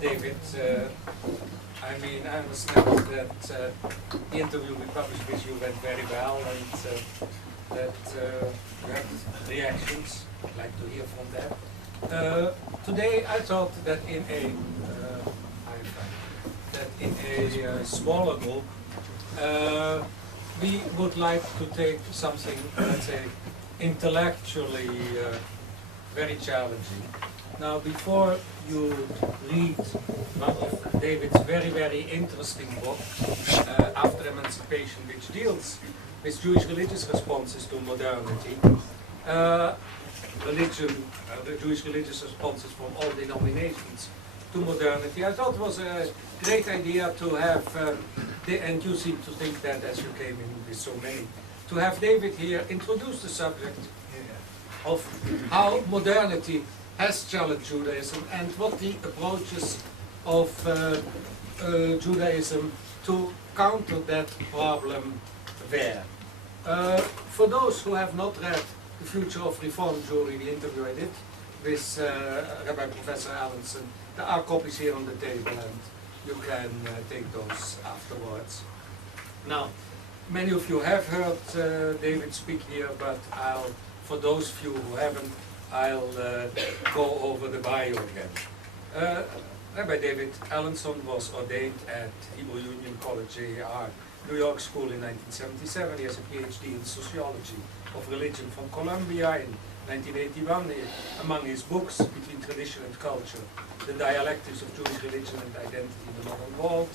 David. I mean, I understand that the interview we published with you went very well, and that you have reactions. I'd like to hear from that. Today, I thought that in a smaller group, we would like to take something, let's say, intellectually very challenging. Now, before you read one of David's very, very interesting book, After Emancipation, which deals with Jewish religious responses to modernity, the Jewish religious responses from all denominations to modernity, I thought it was a great idea to have, and you seem to think that as you came in with so many, to have David here introduce the subject of how modernity has challenged Judaism and what the approaches of Judaism to counter that problem were. For those who have not read The Future of Reform, Jewry, the interview I did with Rabbi Professor Ellenson, there are copies here on the table and you can take those afterwards. Now, many of you have heard David speak here, but for those few who haven't, I'll go over the bio again. Rabbi David Ellenson was ordained at Hebrew Union College, JAR, New York School in 1977. He has a PhD in sociology of religion from Columbia in 1981. Among his books, Between Tradition and Culture, The Dialectics of Jewish Religion and Identity in the Modern World,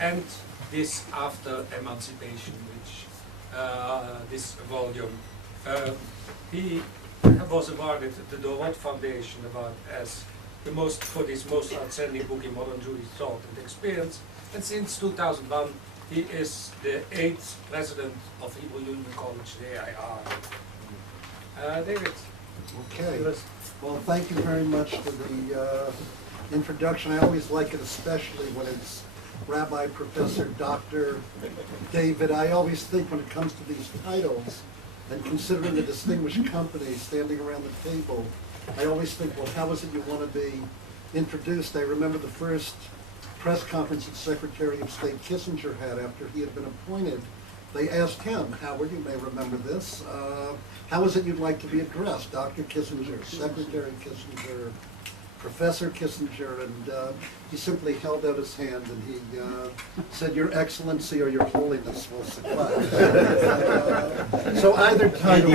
and this After Emancipation, which this volume. He was awarded the Dorot Foundation Award as for this most outstanding book in modern Jewish thought and experience. And since 2001, he is the 8th president of Hebrew Union College, JIR. David. Okay. Well, thank you very much for the introduction. I always like it, especially when it's Rabbi, Professor, Dr. David. I always think when it comes to these titles, and considering the distinguished company standing around the table, I always think, well, how is it you want to be introduced? I remember the first press conference that Secretary of State Kissinger had after he had been appointed. They asked him, Howard, you may remember this, how is it you'd like to be addressed? Dr. Kissinger, Secretary Kissinger, Professor Kissinger, and he simply held out his hand and he said, Your Excellency or Your Holiness will suffice. So either title.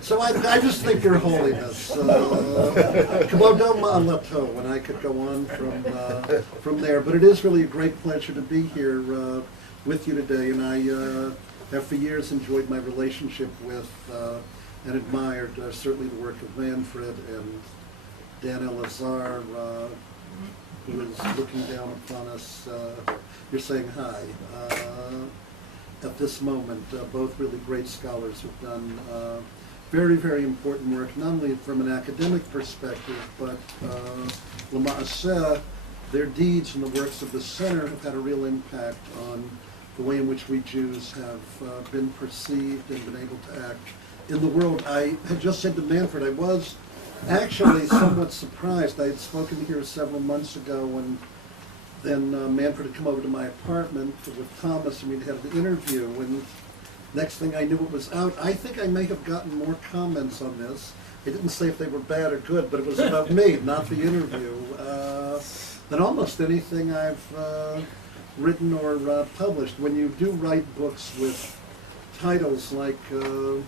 So I just think Your Holiness. Kvodo ma'alato, and I could go on from there. But it is really a great pleasure to be here with you today, and I have for years enjoyed my relationship with and admired certainly the work of Manfred and Dan Elazar, who is looking down upon us. You're saying hi. At this moment, both really great scholars who've done very, very important work, not only from an academic perspective, but l'ma'aseh, their deeds and the works of the center have had a real impact on the way in which we Jews have been perceived and been able to act in the world. I had just said to Manfred, I was actually somewhat surprised. I had spoken here several months ago, and then Manfred had come over to my apartment with Thomas, and we'd had the interview, and next thing I knew it was out. I think I may have gotten more comments on this. I didn't say if they were bad or good, but it was about me, not the interview, than almost anything I've written or published. When you do write books with titles like The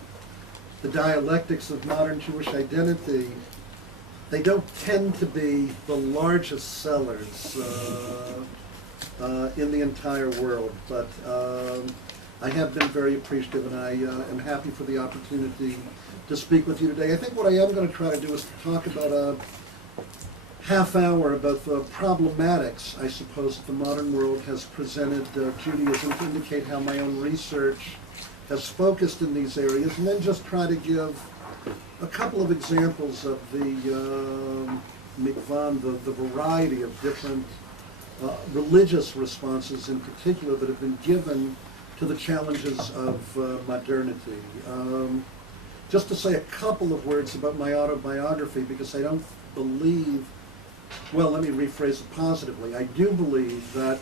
Dialectics of Modern Jewish Identity, they don't tend to be the largest sellers in the entire world, but I have been very appreciative, and I am happy for the opportunity to speak with you today. I think what I am going to try to do is to talk about a half hour about the problematics, I suppose, that the modern world has presented Judaism, to indicate how my own research has focused in these areas, and then just try to give a couple of examples of the migvan, the variety of different religious responses in particular that have been given to the challenges of modernity. Just to say a couple of words about my autobiography, because I don't believe Well, let me rephrase it positively. I do believe that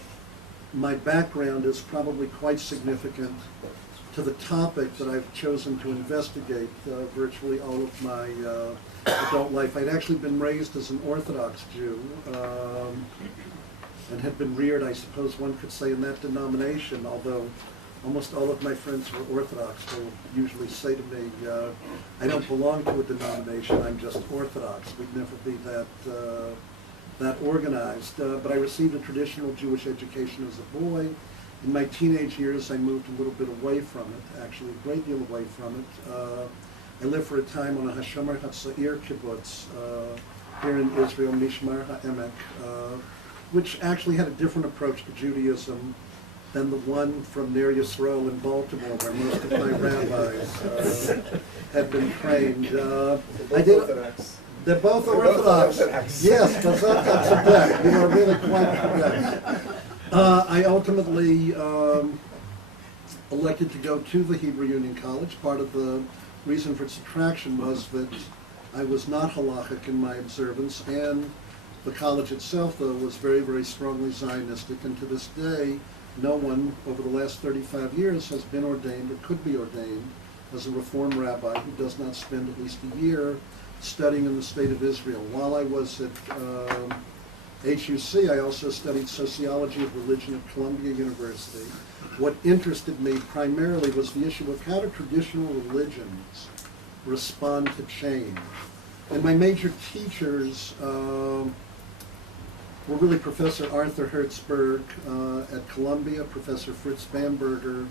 my background is probably quite significant to the topic that I've chosen to investigate virtually all of my adult life. I'd actually been raised as an Orthodox Jew and had been reared, I suppose one could say, in that denomination, although almost all of my friends who are Orthodox will usually say to me, I don't belong to a denomination, I'm just Orthodox. We'd never be that organized. But I received a traditional Jewish education as a boy. In my teenage years, I moved a little bit away from it, actually a great deal away from it. I lived for a time on a Hashomer HaTzair kibbutz here in Israel, Mishmar HaEmek, which actually had a different approach to Judaism than the one from Ner Yisrael in Baltimore, where most of my rabbis had been trained. They're both Orthodox. Yes, that's a deck. You are really quite correct. I ultimately elected to go to the Hebrew Union College. Part of the reason for its attraction was that I was not halachic in my observance, and the college itself, though, was very, very strongly Zionistic, and to this day, no one over the last 35 years has been ordained or could be ordained as a Reform rabbi who does not spend at least a year studying in the state of Israel. While I was at HUC, I also studied sociology of religion at Columbia University. What interested me primarily was the issue of how do traditional religions respond to change. And my major teachers were really Professor Arthur Hertzberg at Columbia, Professor Fritz Bamberger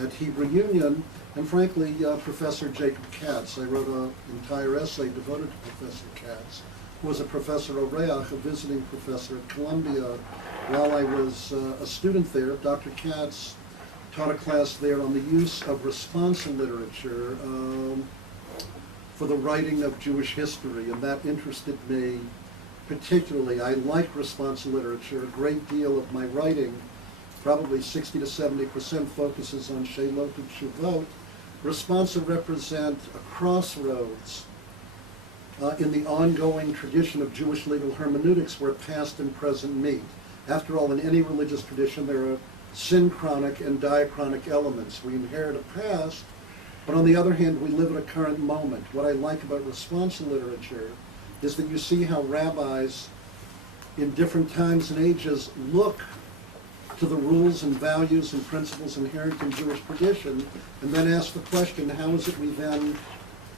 at Hebrew Union, and frankly, Professor Jacob Katz. I wrote an entire essay devoted to Professor Katz, who was a professor Oreach, a visiting professor at Columbia. While I was a student there, Dr. Katz taught a class there on the use of responsa literature for the writing of Jewish history, and that interested me particularly. I like responsa literature. A great deal of my writing, probably 60 to 70%, focuses on Sheilot Tshuvot. Responsa represent a crossroads in the ongoing tradition of Jewish legal hermeneutics where past and present meet. After all, in any religious tradition, there are synchronic and diachronic elements. We inherit a past, but on the other hand, we live in a current moment. What I like about responsa literature is that you see how rabbis in different times and ages look to the rules and values and principles inherent in Jewish tradition, and then ask the question, how is it we then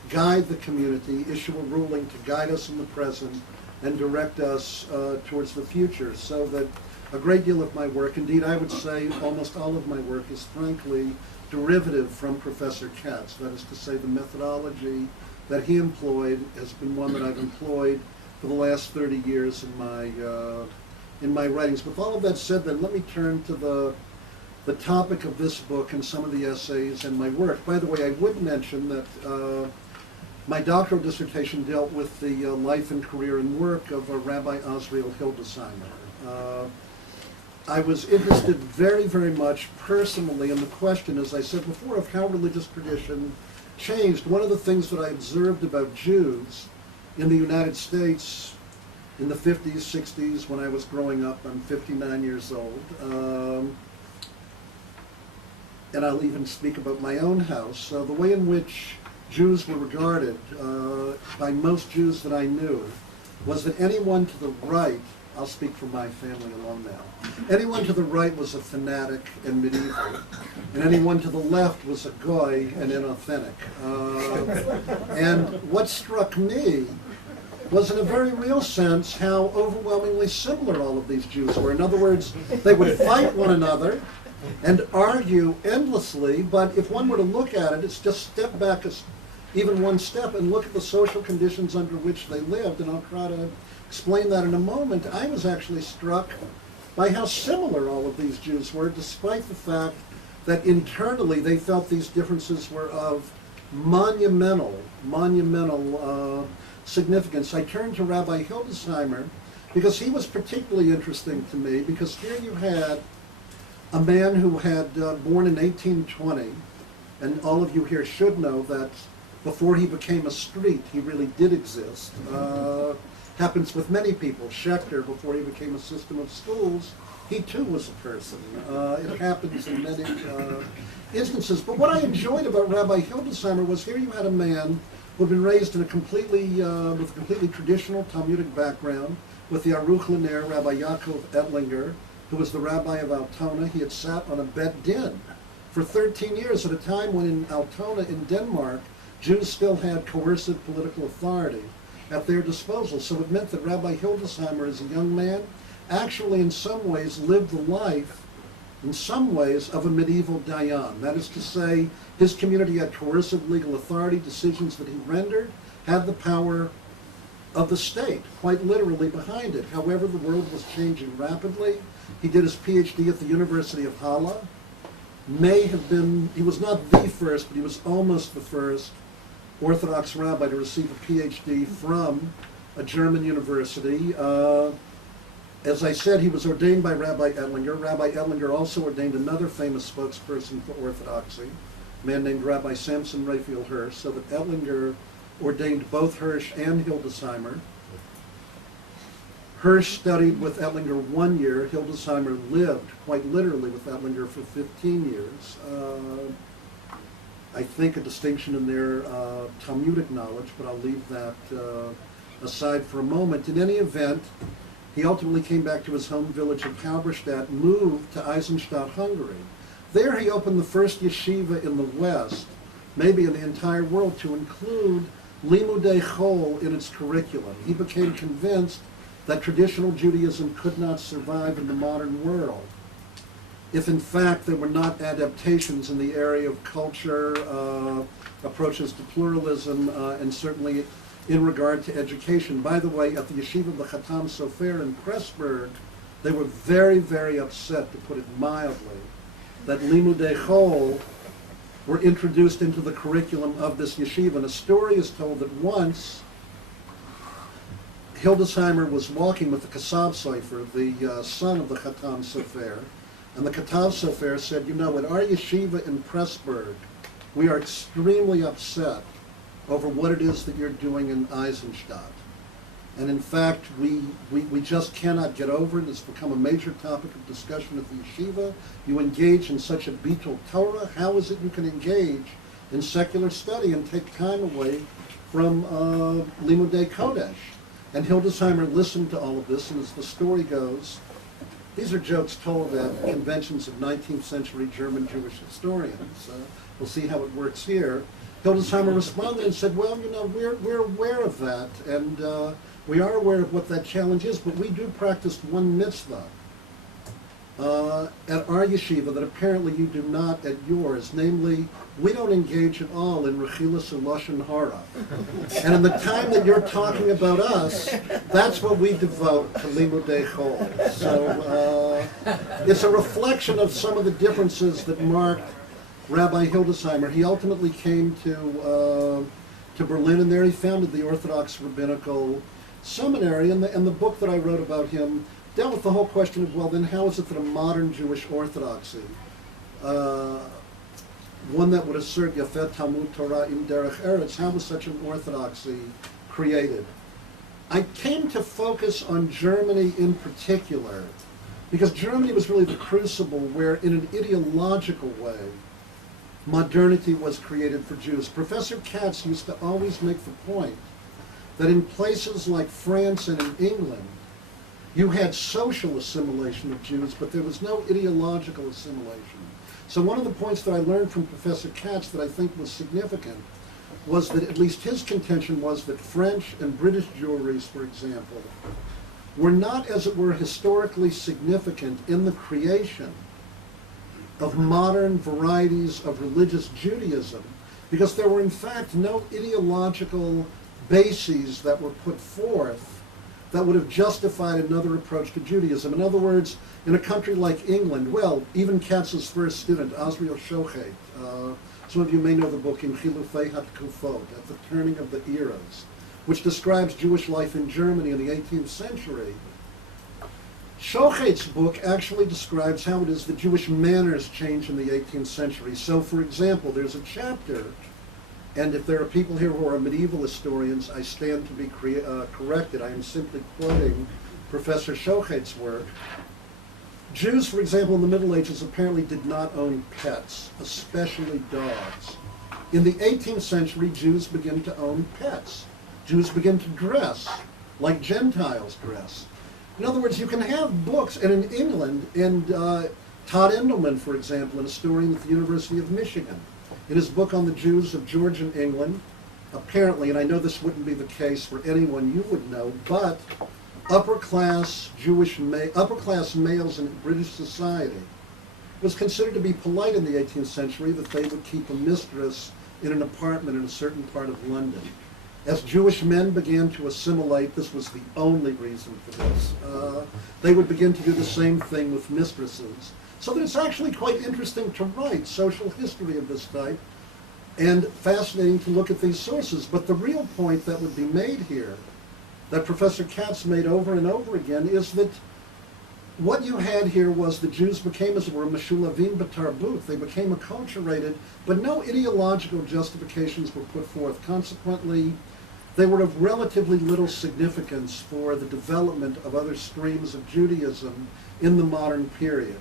guide the community, issue a ruling to guide us in the present, and direct us towards the future? So that a great deal of my work, indeed I would say almost all of my work, is frankly derivative from Professor Katz. That is to say, the methodology that he employed has been one that I've employed for the last 30 years in my writings. With all of that said, then, let me turn to the topic of this book and some of the essays and my work. By the way, I would mention that my doctoral dissertation dealt with the life and career and work of Rabbi Azriel Hildesheimer. I was interested very, very much personally in the question, as I said before, of how religious tradition changed. One of the things that I observed about Jews in the United States in the 50s, 60s, when I was growing up, I'm 59 years old, and I'll even speak about my own house, the way in which Jews were regarded by most Jews that I knew was that anyone to the right, I'll speak for my family alone now, anyone to the right was a fanatic and medieval, and anyone to the left was a goy and inauthentic. And what struck me was, in a very real sense, how overwhelmingly similar all of these Jews were. In other words, they would fight one another and argue endlessly, but if one were to look at it, it's just step back even one step and look at the social conditions under which they lived, and I'll try to explain that in a moment. I was actually struck by how similar all of these Jews were, despite the fact that internally they felt these differences were of monumental significance. I turned to Rabbi Hildesheimer because he was particularly interesting to me, because here you had a man who had born in 1820, and all of you here should know that before he became a street, he really did exist. Happens with many people. Schechter, before he became a system of schools, he too was a person. It happens in many instances. But what I enjoyed about Rabbi Hildesheimer was here you had a man who had been raised in a with a completely traditional Talmudic background, with the Aruch LaNer, Rabbi Yaakov Ettlinger, who was the rabbi of Altona. He had sat on a bet din for 13 years at a time when in Altona in Denmark, Jews still had coercive political authority at their disposal. So it meant that Rabbi Hildesheimer, as a young man, actually in some ways lived the life, in some ways, of a medieval dayan. That is to say, his community had coercive legal authority. Decisions that he rendered had the power of the state, quite literally, behind it. However, the world was changing rapidly. He did his PhD at the University of Halle. He was not the first, but he was almost the first Orthodox rabbi to receive a PhD from a German university. As I said, he was ordained by Rabbi Ettlinger. Rabbi Ettlinger also ordained another famous spokesperson for Orthodoxy, a man named Rabbi Samson Raphael Hirsch, so that Ettlinger ordained both Hirsch and Hildesheimer. Hirsch studied with Ettlinger 1 year. Hildesheimer lived, quite literally, with Ettlinger for 15 years. I think a distinction in their Talmudic knowledge, but I'll leave that aside for a moment. In any event, he ultimately came back to his home village of Halberstadt, moved to Eisenstadt, Hungary. There he opened the first yeshiva in the West, maybe in the entire world, to include Limudei Chol in its curriculum. He became convinced that traditional Judaism could not survive in the modern world if in fact there were not adaptations in the area of culture, approaches to pluralism, and certainly in regard to education. By the way, at the yeshiva of the Chatam Sofer in Pressburg, they were very, very upset, to put it mildly, that Limudei Chol were introduced into the curriculum of this yeshiva. And a story is told that once Hildesheimer was walking with the Kasav Sofer, the son of the Chatam Sofer, and the Katav Sofer said, you know, at our yeshiva in Pressburg, we are extremely upset over what it is that you're doing in Eisenstadt. And in fact, we just cannot get over it. It's become a major topic of discussion at the yeshiva. You engage in such a bitul Torah. How is it you can engage in secular study and take time away from Limudei Kodesh? And Hildesheimer listened to all of this, and as the story goes, these are jokes told at conventions of 19th century German Jewish historians. We'll see how it works here. Hildesheimer responded and said, well, you know, we're aware of that, and we are aware of what that challenge is, but we do practice one mitzvah at our yeshiva that apparently you do not at yours, namely, we don't engage at all in Rechilas or Lashon Hara. And in the time that you're talking about us, that's what we devote to Limudei Chol. So it's a reflection of some of the differences that marked Rabbi Hildesheimer. He ultimately came to Berlin, and there he founded the Orthodox Rabbinical Seminary. And the book that I wrote about him dealt with the whole question of, well, then how is it that a modern Jewish orthodoxy, one that would assert Yafet Talmud Torah im Derech Eretz, how was such an orthodoxy created? I came to focus on Germany in particular, because Germany was really the crucible where, in an ideological way, modernity was created for Jews. Professor Katz used to always make the point that in places like France and in England, you had social assimilation of Jews, but there was no ideological assimilation. So one of the points that I learned from Professor Katz that I think was significant was that at least his contention was that French and British Jewries, for example, were not, as it were, historically significant in the creation of modern varieties of religious Judaism, because there were in fact no ideological bases that were put forth that would have justified another approach to Judaism. In other words, in a country like England, well, even Katz's first student, Azriel Shochet, some of you may know the book In Chilufei HaTkufot, At the Turning of the Eras, which describes Jewish life in Germany in the 18th century. Shochet's book actually describes how it is that Jewish manners change in the 18th century. So, for example, there's a chapter And if there are people here who are medieval historians, I stand to be corrected. I am simply quoting Professor Schochet's work. Jews, for example, in the Middle Ages apparently did not own pets, especially dogs. In the 18th century, Jews begin to own pets. Jews begin to dress like Gentiles dress. In other words, you can have books, and in England, and Todd Endelman, for example, an historian at the University of Michigan, in his book on the Jews of Georgian England, apparently, and I know this wouldn't be the case for anyone you would know, but upper class males in British society was considered to be polite in the 18th century that they would keep a mistress in an apartment in a certain part of London. As Jewish men began to assimilate, this was the only reason for this, they would begin to do the same thing with mistresses. So that it's actually quite interesting to write social history of this type and fascinating to look at these sources. But the real point that would be made here, that Professor Katz made over and over again, is that what you had here was the Jews became, as it were, meshulavim b'tarbut. They became acculturated, but no ideological justifications were put forth. Consequently, they were of relatively little significance for the development of other streams of Judaism in the modern period.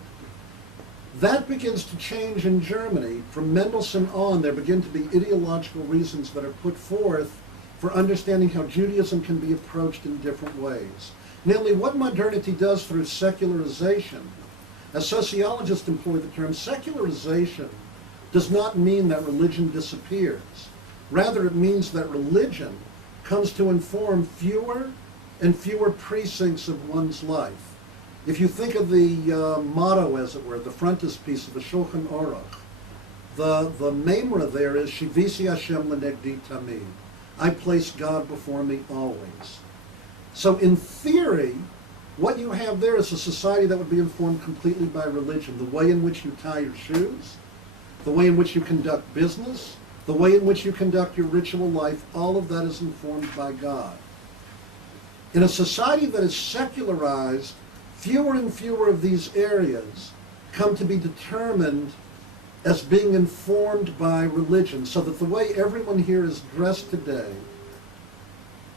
That begins to change in Germany. From Mendelssohn on, there begin to be ideological reasons that are put forth for understanding how Judaism can be approached in different ways. Namely, what modernity does through secularization. As sociologists employ the term, secularization does not mean that religion disappears. Rather, it means that religion comes to inform fewer and fewer precincts of one's life. If you think of the motto, as it were, the frontispiece of the Shulchan Aruch, the memra there is, Shivisi Hashem lenegdi tamid. I place God before me always. So in theory, what you have there is a society that would be informed completely by religion. The way in which you tie your shoes, the way in which you conduct business, the way in which you conduct your ritual life, all of that is informed by God. In a society that is secularized, fewer and fewer of these areas come to be determined as being informed by religion, so that the way everyone here is dressed today,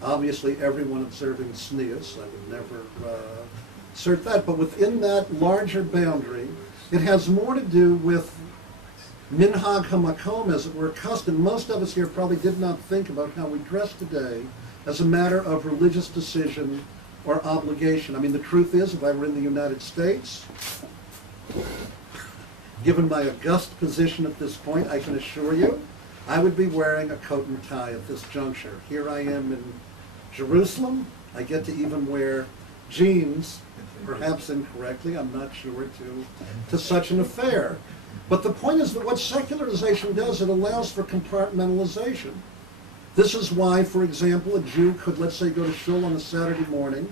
obviously everyone observing tznius, I would never assert that, but within that larger boundary, it has more to do with minhag hamakom, as it were, custom. Most of us here probably did not think about how we dress today as a matter of religious decision or obligation. I mean, the truth is, if I were in the United States, given my august position at this point, I can assure you, I would be wearing a coat and tie at this juncture. Here I am in Jerusalem. I get to even wear jeans, perhaps incorrectly, I'm not sure, to such an affair. But the point is that what secularization does, it allows for compartmentalization. This is why, for example, a Jew could, let's say, go to shul on a Saturday morning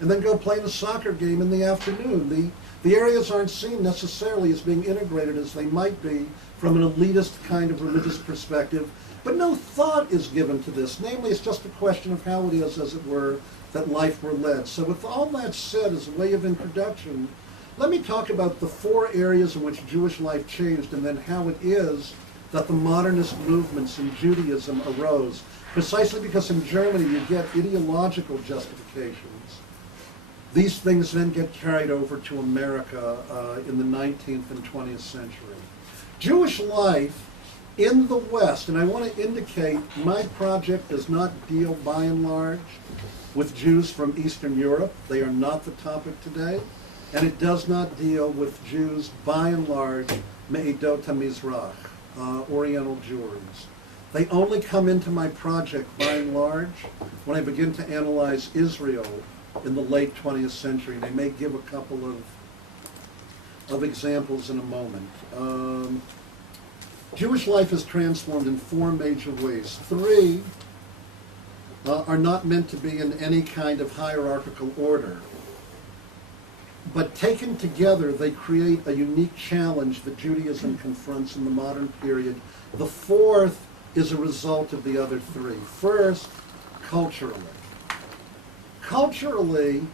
and then go play in a soccer game in the afternoon. The areas aren't seen necessarily as being integrated as they might be from an elitist kind of religious perspective, but no thought is given to this. Namely, it's just a question of how it is, as it were, that life were led. So with all that said, as a way of introduction, let me talk about the four areas in which Jewish life changed and then how it is that the modernist movements in Judaism arose, precisely because in Germany you get ideological justifications. These things then get carried over to America in the 19th and 20th century. Jewish life in the West, and I want to indicate my project does not deal by and large with Jews from Eastern Europe. They are not the topic today. And it does not deal with Jews by and large, Me'idot HaMizrach, Oriental Jewries. They only come into my project by and large when I begin to analyze Israel in the late 20th century. And I may give a couple of examples in a moment. Jewish life is transformed in four major ways. Three are not meant to be in any kind of hierarchical order. But taken together, they create a unique challenge that Judaism confronts in the modern period. The fourth is a result of the other three. First, culturally. Culturally,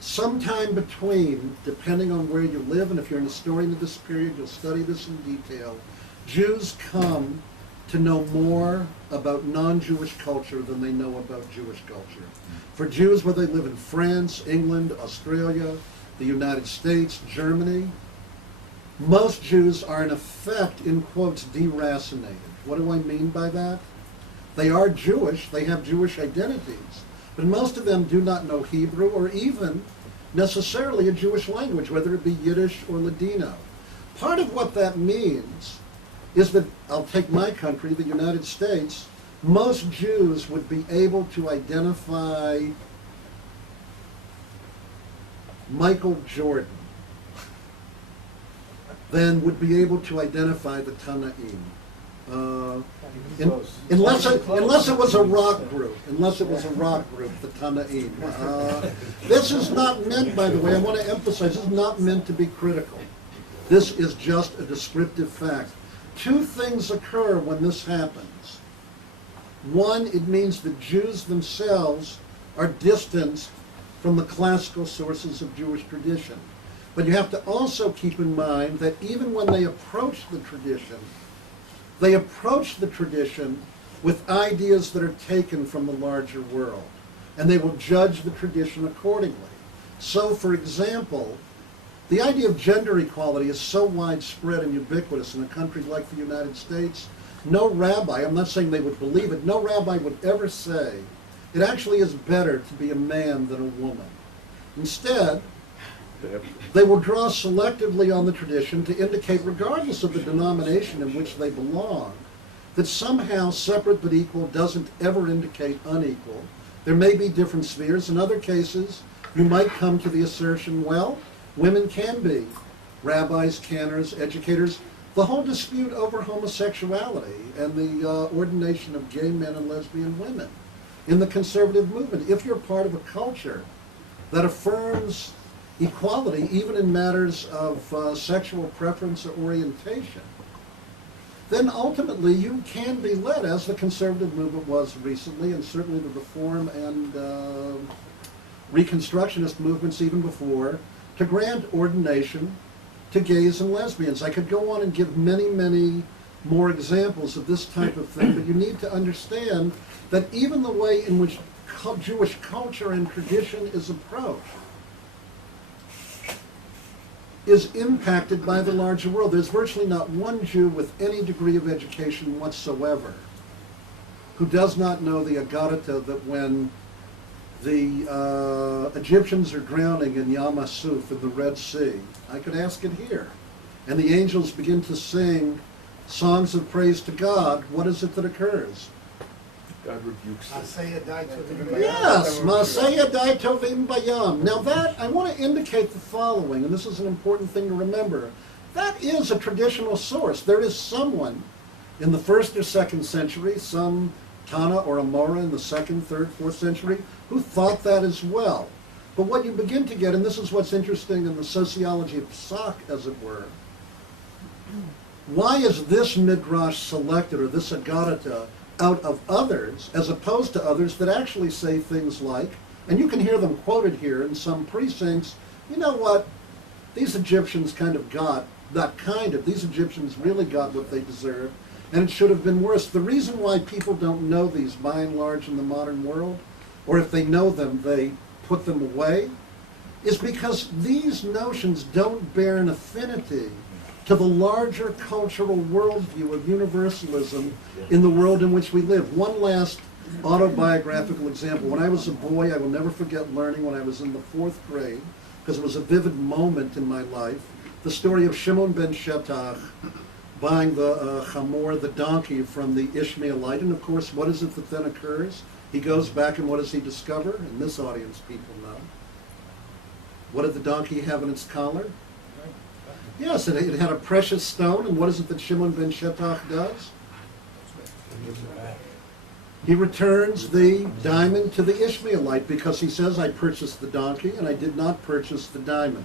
sometime between, depending on where you live, and if you're an historian of this period, you'll study this in detail, Jews come to know more about non-Jewish culture than they know about Jewish culture. For Jews, whether they live in France, England, Australia, the United States, Germany, most Jews are in effect, in quotes, deracinated. What do I mean by that? They are Jewish, they have Jewish identities, but most of them do not know Hebrew or even necessarily a Jewish language, whether it be Yiddish or Ladino. Part of what that means is that, I'll take my country, the United States, most Jews would be able to identify Michael Jordan, then would be able to identify the Tanaim. Unless it was a rock group, the Tanaim. This is not meant, by the way, I want to emphasize, this is not meant to be critical. This is just a descriptive fact. Two things occur when this happens. One, it means that Jews themselves are distanced from the classical sources of Jewish tradition. But you have to also keep in mind that even when they approach the tradition with ideas that are taken from the larger world, and they will judge the tradition accordingly. So, for example, the idea of gender equality is so widespread and ubiquitous in a country like the United States, no rabbi, I'm not saying they would believe it, no rabbi would ever say, it actually is better to be a man than a woman. Instead, they will draw selectively on the tradition to indicate, regardless of the denomination in which they belong, that somehow separate but equal doesn't ever indicate unequal. There may be different spheres. In other cases, you might come to the assertion, well, women can be rabbis, cantors, educators. The whole dispute over homosexuality and the ordination of gay men and lesbian women in the conservative movement, if you're part of a culture that affirms equality, even in matters of sexual preference or orientation, then ultimately you can be led, as the conservative movement was recently, and certainly the reform and Reconstructionist movements even before, to grant ordination to gays and lesbians. I could go on and give many, many more examples of this type of thing, but you need to understand that even the way in which Jewish culture and tradition is approached is impacted by the larger world. There's virtually not one Jew with any degree of education whatsoever who does not know the Agarata, that when the Egyptians are drowning in Yam Suf in the Red Sea, I could ask it here, and the angels begin to sing songs of praise to God, what is it that occurs? God rebukes them. Yes, Masaya Dai Tovim Bayam. Now that, I want to indicate the following, and this is an important thing to remember. That is a traditional source. There is someone in the 1st or 2nd century, some Tana or Amora in the 2nd, 3rd, 4th century, who thought that as well. But what you begin to get, and this is what's interesting in the sociology of Psak, as it were, why is this midrash selected, or this Agarata, out of others, as opposed to others that actually say things like, and you can hear them quoted here in some precincts, you know what, these Egyptians kind of got, these Egyptians really got what they deserved, and it should have been worse. The reason why people don't know these, by and large, in the modern world, or if they know them, they put them away, is because these notions don't bear an affinity to the larger cultural worldview of universalism in the world in which we live. One last autobiographical example. When I was a boy, I will never forget learning when I was in the 4th grade, because it was a vivid moment in my life, the story of Shimon ben Shetach buying the chamor, the donkey, from the Ishmaelite. And of course, what is it that then occurs? He goes back, and what does he discover? And this audience, people know. What did the donkey have in its collar? Yes, it had a precious stone, and what is it that Shimon ben Shetach does? He returns the diamond to the Ishmaelite because he says, I purchased the donkey and I did not purchase the diamond.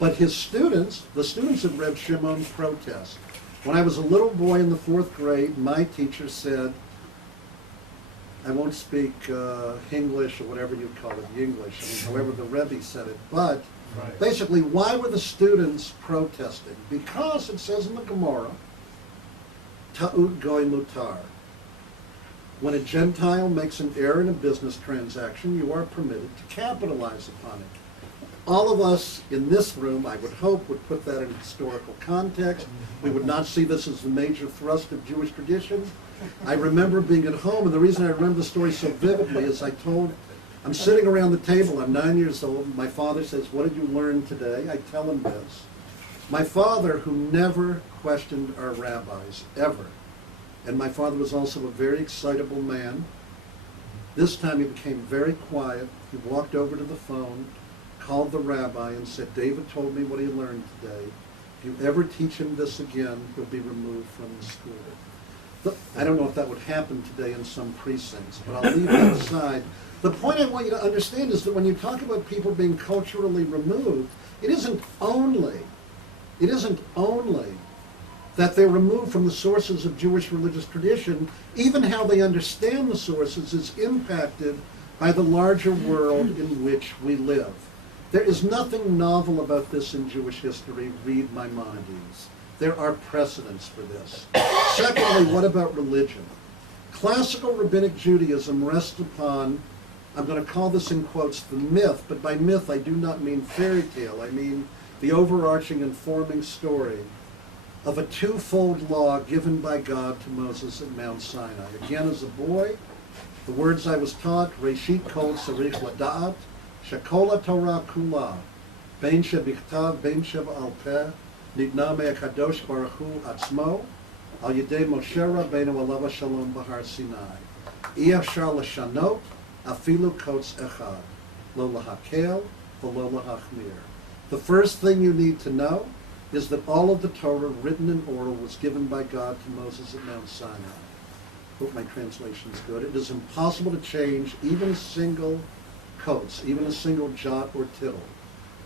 But his students, the students of Reb Shimon, protest. When I was a little boy in the 4th grade, my teacher said, I won't speak English or whatever you call it, English, however the Rebbe said it, but basically, why were the students protesting? Because it says in the Gemara ta'ut goy mutar. When a Gentile makes an error in a business transaction, you are permitted to capitalize upon it. All of us in this room, I would hope, would put that in historical context. We would not see this as the major thrust of Jewish tradition. I remember being at home, and the reason I remember the story so vividly is I'm sitting around the table, I'm 9 years old, my father says, "What did you learn today?" I tell him this. My father, who never questioned our rabbis, ever, and my father was also a very excitable man, this time he became very quiet. He walked over to the phone, called the rabbi and said, "David told me what he learned today. If you ever teach him this again, he'll be removed from the school." I don't know if that would happen today in some precincts, but I'll leave that aside. The point I want you to understand is that when you talk about people being culturally removed, it isn't only that they're removed from the sources of Jewish religious tradition. Even how they understand the sources is impacted by the larger world in which we live. There is nothing novel about this in Jewish history. Read Maimonides. There are precedents for this. Secondly, what about religion? Classical rabbinic Judaism rests upon, I'm going to call this in quotes, the myth, but by myth I do not mean fairy tale. I mean the overarching informing story of a twofold law given by God to Moses at Mount Sinai. Again, as a boy, the words I was taught, Reshit kol tzarich lada'at, Shekol Torah kula, bein shebichtav, bein sheba'al peh, nidna me'akadosh baruch hu atzmo, al yedei Moshe Rabbeinu alav shalom bahar Sinai. I'afshar l'shanot, afilu kotz echad, lo lahakel, v'lo lahachmir. The first thing you need to know is that all of the Torah, written and oral, was given by God to Moses at Mount Sinai. Hope my translation's good. It is impossible to change even a single coats, even a single jot or tittle.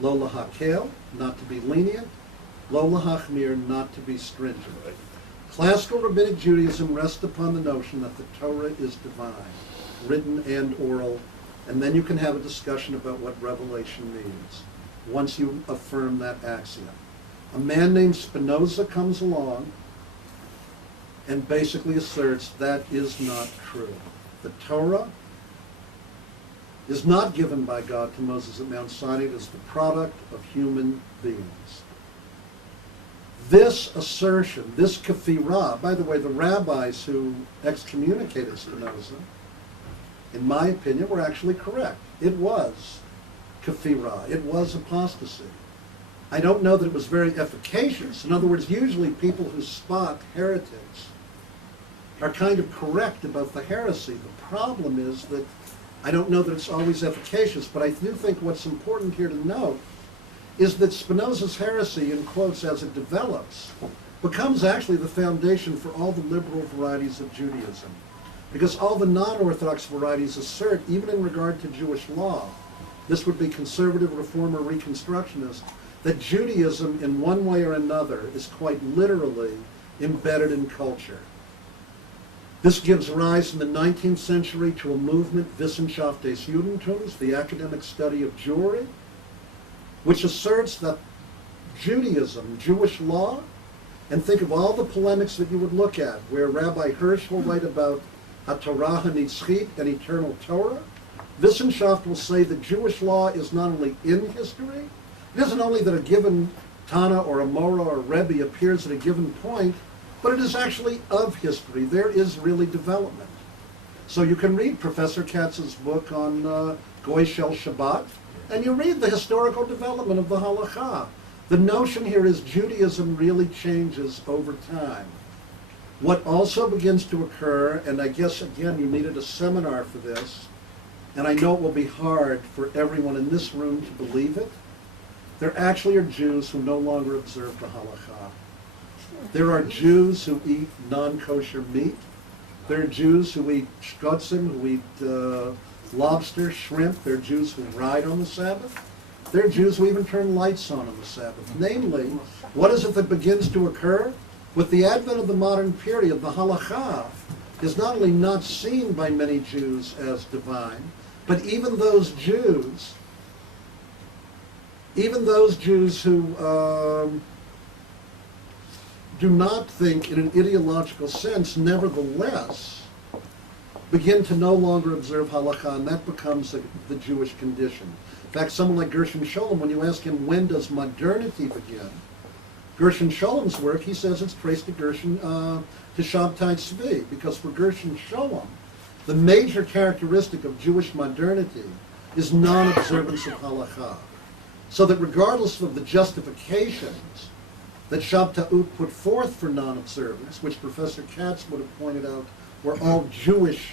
Lo lahakel, not to be lenient. Lo lahachmir, not to be stringent. Classical rabbinic Judaism rests upon the notion that the Torah is divine, written and oral, and then you can have a discussion about what revelation means once you affirm that axiom. A man named Spinoza comes along and basically asserts that is not true. The Torah is not given by God to Moses at Mount Sinai. It is the product of human beings. This assertion, this kafirah, by the way, the rabbis who excommunicated Spinoza, in my opinion, were actually correct. It was kafirah. It was apostasy. I don't know that it was very efficacious. In other words, usually people who spot heretics are kind of correct about the heresy. The problem is that I don't know that it's always efficacious, but I do think what's important here to note is that Spinoza's heresy, in quotes, as it develops, becomes actually the foundation for all the liberal varieties of Judaism. Because all the non-Orthodox varieties assert, even in regard to Jewish law, this would be conservative, reform, or reconstructionist, that Judaism, in one way or another, is quite literally embedded in culture. This gives rise in the 19th century to a movement, Wissenschaft des Judentums, the academic study of Jewry, which asserts that Judaism, Jewish law, and think of all the polemics that you would look at, where Rabbi Hirsch will write about HaTorah HaNitzchit, an eternal Torah. Wissenschaft will say that Jewish law is not only in history, it isn't only that a given Tana or a Mora or Rebbe appears at a given point, but it is actually of history. There is really development. So you can read Professor Katz's book on Goy Shel Shabbat, and you read the historical development of the halakha. The notion here is Judaism really changes over time. What also begins to occur, and I guess, again, you needed a seminar for this, and I know it will be hard for everyone in this room to believe it, there actually are Jews who no longer observe the halakha. There are Jews who eat non-kosher meat. There are Jews who eat shkotzim, who eat lobster, shrimp. There are Jews who ride on the Sabbath. There are Jews who even turn lights on the Sabbath. Namely, what is it that begins to occur? With the advent of the modern period, the halakha is not only not seen by many Jews as divine, but even those Jews who do not think in an ideological sense, nevertheless, begin to no longer observe halakha, and that becomes the Jewish condition. In fact, someone like Gershom Scholem, when you ask him when does modernity begin, Gershom Scholem's work, he says it's traced to to Shabtai Tzvi, because for Gershom Scholem, the major characteristic of Jewish modernity is non-observance of halakha. So that regardless of the justifications that Shabtai put forth for non-observance, which Professor Katz would have pointed out were all Jewish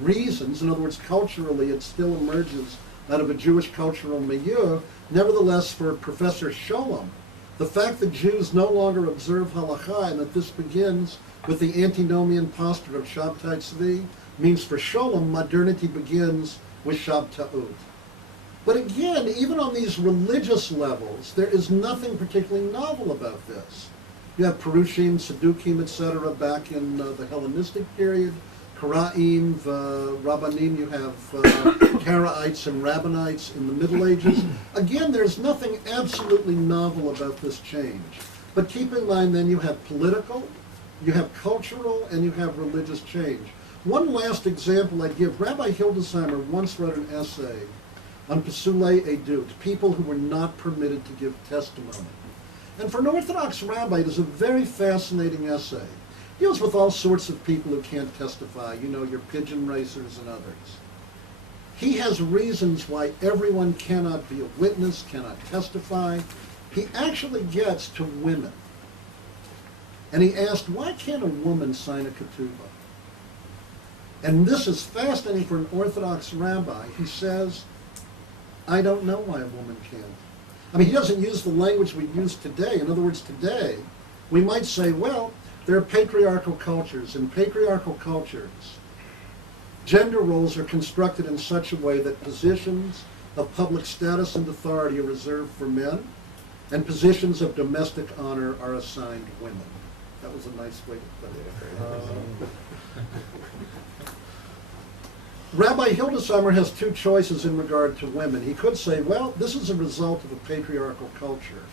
reasons, in other words, culturally it still emerges out of a Jewish cultural milieu, nevertheless for Professor Scholem, the fact that Jews no longer observe halakha and that this begins with the antinomian posture of Shabtai Tzvi means for Scholem, modernity begins with Shabtai. But again, even on these religious levels, there is nothing particularly novel about this. You have Perushim, Sadukim, etc. back in the Hellenistic period. Karaim, Rabbanim, you have Karaites and Rabbinites in the Middle Ages. Again, there's nothing absolutely novel about this change. But keep in mind then you have political, you have cultural, and you have religious change. One last example I'd give, Rabbi Hildesheimer once wrote an essay on Pesulei Edut, people who were not permitted to give testimony. And for an Orthodox rabbi, it is a very fascinating essay. It deals with all sorts of people who can't testify, you know, your pigeon racers and others. He has reasons why everyone cannot be a witness, cannot testify. He actually gets to women. And he asked, why can't a woman sign a ketubah? And this is fascinating for an Orthodox rabbi. He says, I don't know why a woman can't. I mean, he doesn't use the language we use today. In other words, today, we might say, well, there are patriarchal cultures. In patriarchal cultures, gender roles are constructed in such a way that positions of public status and authority are reserved for men, and positions of domestic honor are assigned women. That was a nice way to put it. Rabbi Hildesheimer has two choices in regard to women. He could say, well, this is a result of a patriarchal culture.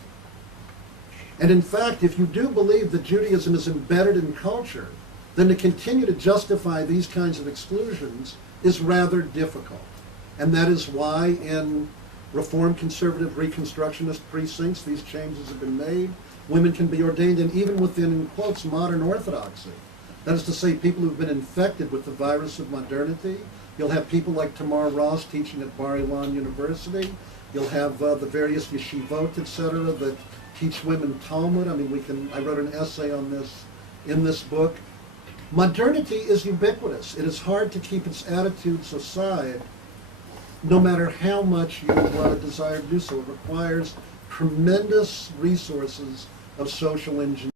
And in fact, if you do believe that Judaism is embedded in culture, then to continue to justify these kinds of exclusions is rather difficult. And that is why in Reform conservative Reconstructionist precincts, these changes have been made. Women can be ordained, and even within, in quotes, modern orthodoxy. That is to say, people who've been infected with the virus of modernity. You'll have people like Tamar Ross teaching at Bar Ilan University. You'll have the various yeshivot, etc., that teach women Talmud. I mean, I wrote an essay on this in this book. Modernity is ubiquitous. It is hard to keep its attitudes aside, no matter how much you desire to do so. It requires tremendous resources of social engineering.